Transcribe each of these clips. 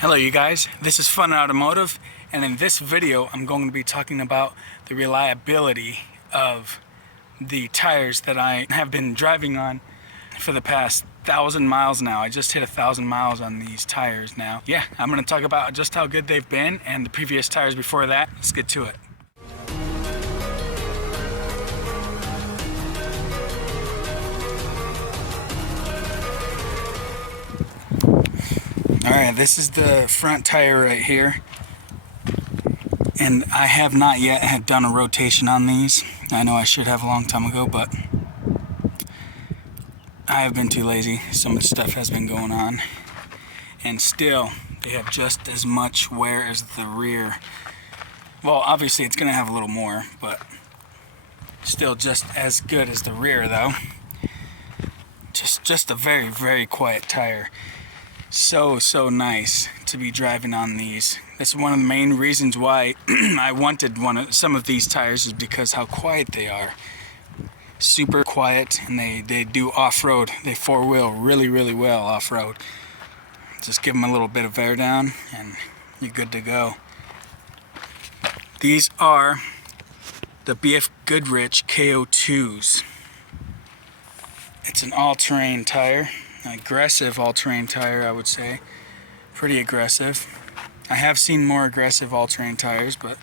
Hello you guys, this is Fun Automotive, and in this video I'm going to be talking about the reliability of the tires that I have been driving on for the past 1,000 miles now. I just hit 1,000 miles on these tires now. Yeah, I'm going to talk about just how good they've been and the previous tires before that. Let's get to it. Alright, this is the front tire right here, and I have not yet had done a rotation on these. I know I should have a long time ago, but I have been too lazy. So much stuff has been going on, and still they have just as much wear as the rear. Well, obviously it's going to have a little more, but still just as good as the rear though. Just a very, very quiet tire. So nice to be driving on these. That's one of the main reasons why I wanted some of these tires, is because how quiet they are. Super quiet, and they do off-road. They four-wheel really well off-road. Just give them a little bit of air down and you're good to go. These are the BF Goodrich KO2s. It's an all-terrain tire. An aggressive all-terrain tire, I would say. Pretty aggressive. I have seen more aggressive all-terrain tires, but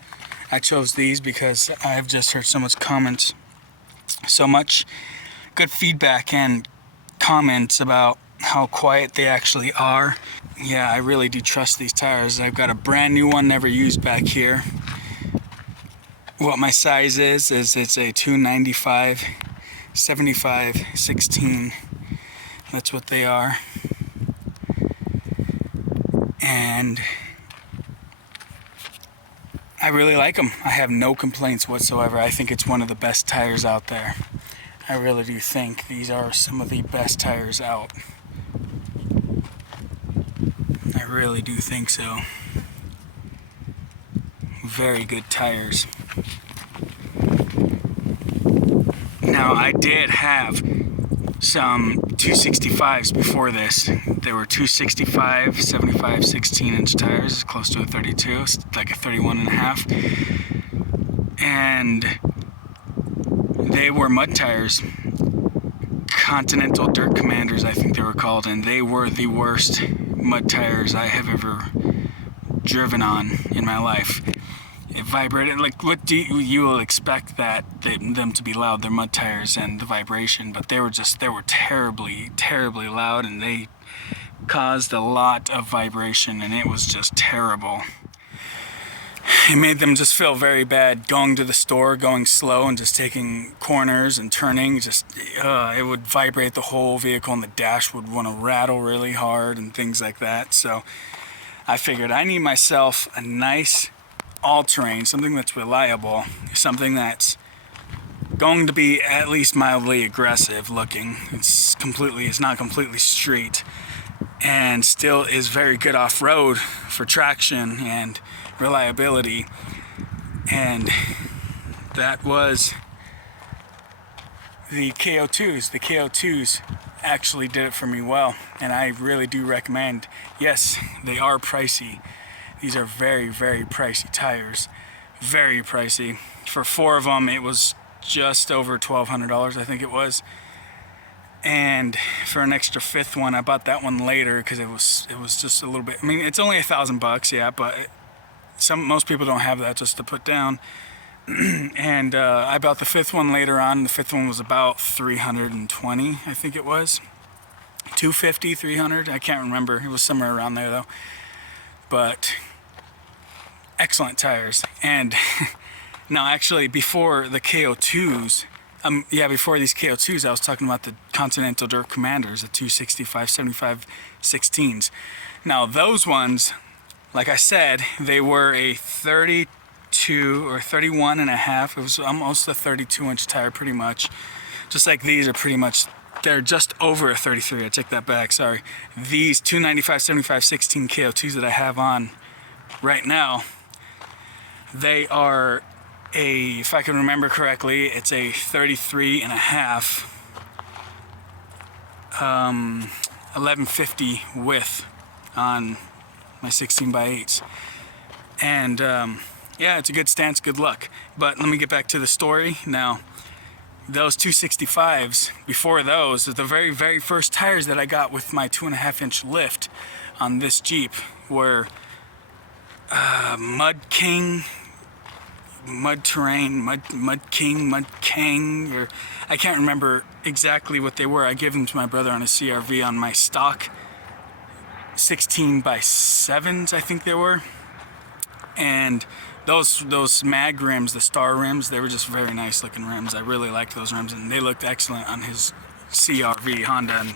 I chose these because I've just heard so much good feedback and comments about how quiet they actually are. Yeah, I really do trust these tires. I've got a brand new one, never used, back here. What my size is it's a 295 75 16. That's what they are. And I really like them. I have no complaints whatsoever. I think it's one of the best tires out there. I really do think these are some of the best tires out. I really do think so. Very good tires. Now, I did have some 265s before this. They were 265 75 16-inch tires, close to a 32, like a 31 and a half, and they were mud tires. Continental Dirt Commanders, I think they were called, and they were the worst mud tires I have ever driven on in my life. It vibrated like, what do you will expect them to be loud? They're mud tires and the vibration, but they were terribly loud, and they caused a lot of vibration, and it was just terrible. It made them just feel very bad going to the store, going slow and just taking corners and turning. It would vibrate the whole vehicle, and the dash would want to rattle really hard and things like that. So I figured I need myself a nice all-terrain, something that's reliable, something that's going to be at least mildly aggressive looking. It's not completely street, and still is very good off-road for traction and reliability. And that was the KO2s. The KO2s actually did it for me well, and I really do recommend. Yes, they are pricey. These are very pricey tires. Very pricey. For 4 of them, it was just over $1,200, I think it was. And for an extra 5th one, I bought that one later because it was just a little bit. I mean, it's only $1,000, yeah, but most people don't have that just to put down. And I bought the 5th one later on. The 5th one was about $320, I think it was. $250, $300, I can't remember. It was somewhere around there though. But excellent tires. And now, actually, before the KO2s, before these KO2s, I was talking about the Continental Dirt Commanders, the 265 75 16s. Now, those ones, like I said, they were a 32 or 31 and a half. It was almost a 32-inch tire, pretty much. Just like these are pretty much. They're just over a 33. I take that back, sorry. These 295 75 16 KO2s that I have on right now, they are if I can remember correctly, it's a 33 and a half 1150 width on my 16 by 8s. And yeah, it's a good stance, good luck. But let me get back to the story. Now, those 265s, before those, the very, very first tires that I got with my 2.5-inch lift on this Jeep were Mud King, Mud Terrain, Mud King, Mud Kang, or I can't remember exactly what they were. I gave them to my brother on a CRV on my stock 16 by 7s, I think they were. And those mag rims, the star rims, they were just very nice looking rims. I really liked those rims, and they looked excellent on his CRV Honda.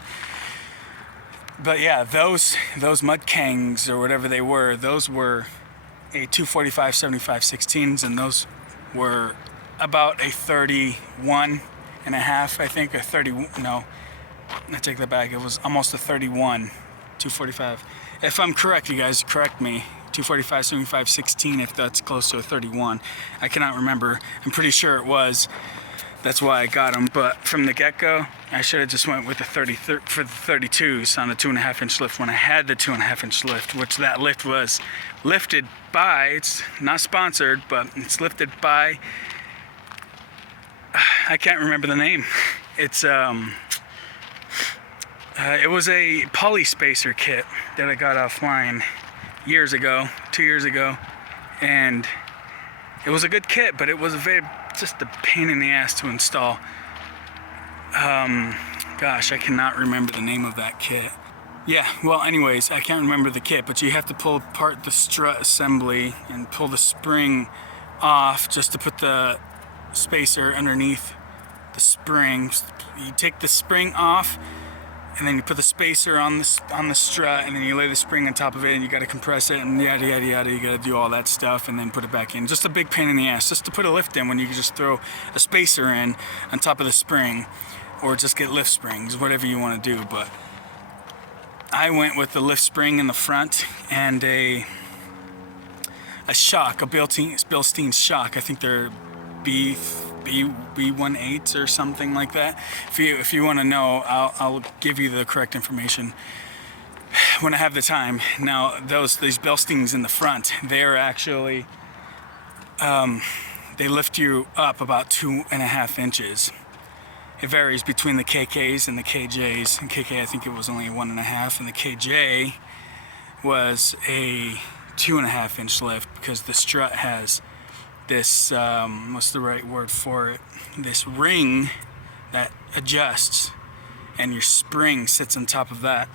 But yeah, those Mud Kangs or whatever they were, those were a 245 75 16s, and those were about a 31 and a half, I think, a 30, no, I take that back, it was almost a 31, 245. If I'm correct, you guys correct me, 245 75 16, if that's close to a 31. I cannot remember. I'm pretty sure it was. That's why I got them. But from the get-go, I should have just went with the 30 for the 32s on the 2.5-inch lift when I had the 2.5-inch lift, which that lift was lifted by, it's not sponsored, but it's lifted by, I can't remember the name. It's it was a poly spacer kit that I got offline years ago, 2 years ago, and it was a good kit, but it was just a pain in the ass to install. Gosh, I cannot remember the name of that kit. Yeah, well, anyways, I can't remember the kit, but you have to pull apart the strut assembly and pull the spring off just to put the spacer underneath the spring. You take the spring off, and then you put the spacer on the strut, and then you lay the spring on top of it, and you got to compress it, and yada yada yada. You got to do all that stuff, and then put it back in. Just a big pain in the ass, just to put a lift in when you can just throw a spacer in on top of the spring, or just get lift springs, whatever you want to do. But I went with the lift spring in the front and a shock, a Bilstein shock. I think they're B18s or something like that. If you want to know, I'll give you the correct information when I have the time. Now, these Bilsteins in the front, they're actually they lift you up about 2.5 inches. It varies between the KKs and the KJs. And KK, I think it was only 1.5, and the KJ was a 2.5-inch lift because the strut has this, what's the right word for it? This ring that adjusts, and your spring sits on top of that.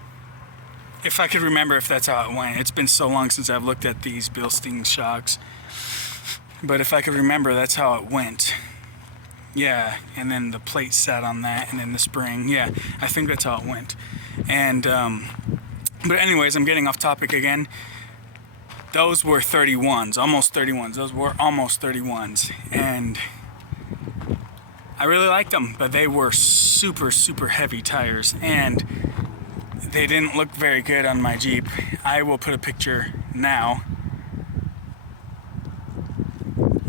If I could remember if that's how it went. It's been so long since I've looked at these Bilstein shocks. But if I could remember, that's how it went. Yeah, and then the plate sat on that, and then the spring. Yeah, I think that's how it went. And, but anyways, I'm getting off topic again. Those were 31s, almost 31s. Those were almost 31s. And I really liked them, but they were super, super heavy tires. And they didn't look very good on my Jeep. I will put a picture now.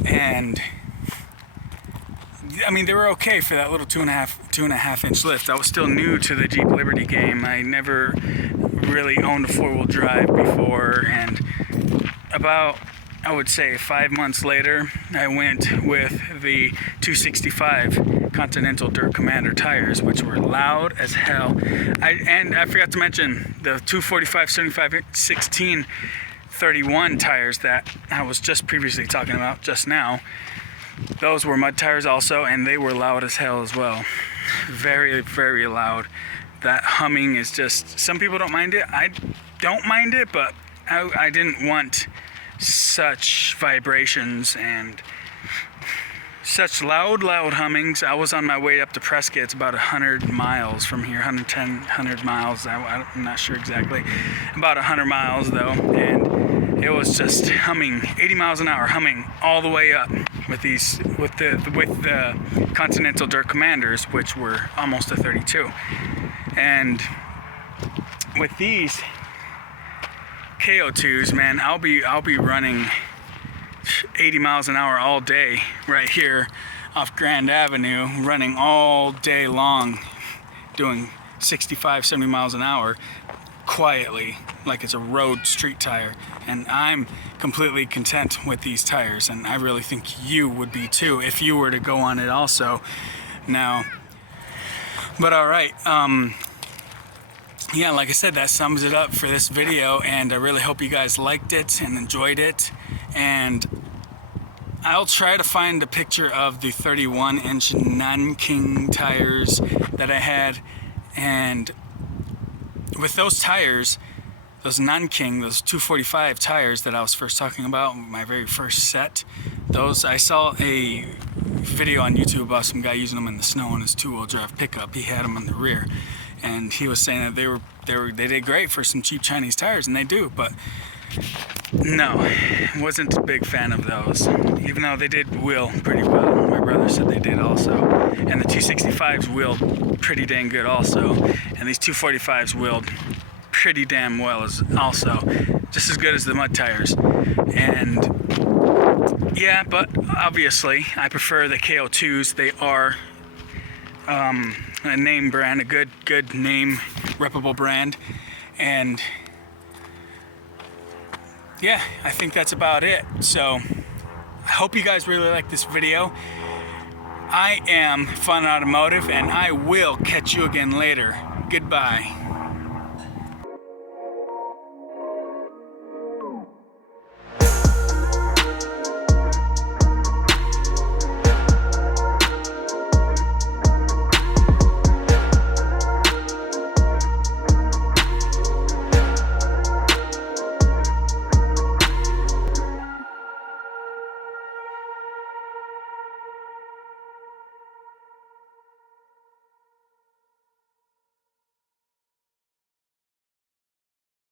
And I mean, they were okay for that little 2.5-inch lift. I was still new to the Jeep Liberty game. I never really owned a 4-wheel drive before, and about, I would say, 5 months later, I went with the 265 Continental Dirt Commander tires, which were loud as hell. And I forgot to mention the 245 75 16 31 tires that I was just previously talking about just now. Those were mud tires also, and they were loud as hell as well. Very, very loud. That humming is just, some people don't mind it. I don't mind it, but I didn't want such vibrations and such loud hummings. I was on my way up to Prescott. It's about 100 miles from here, 110, 100 miles. I'm not sure exactly. About 100 miles though, and it was just humming, 80 miles an hour, humming all the way up with the Continental Dirt Commanders, which were almost a 32. And with these KO2s, man, I'll be running 80 miles an hour all day right here off Grand Avenue, running all day long, doing 65, 70 miles an hour quietly, like it's a road street tire, and I'm completely content with these tires, and I really think you would be too if you were to go on it also. Now, but all right, yeah, like I said, that sums it up for this video, and I really hope you guys liked it and enjoyed it. And I'll try to find a picture of the 31-inch non-king tires that I had, and with those tires, those non-king, those 245 tires that I was first talking about, my very first set, those, I saw a video on YouTube about some guy using them in the snow on his two-wheel drive pickup. He had them in the rear, and he was saying that they did great for some cheap Chinese tires, and they do, but no, wasn't a big fan of those, even though they did wheel pretty well. My brother said they did also, and the 265s wheeled pretty dang good also, and these 245s wheeled pretty damn well as also, just as good as the mud tires. And yeah, but obviously I prefer the KO2s. They are a name brand, a good name, reputable brand. And yeah, I think that's about it. So I hope you guys really like this video. I am Fun Automotive, and I will catch you again later. Goodbye.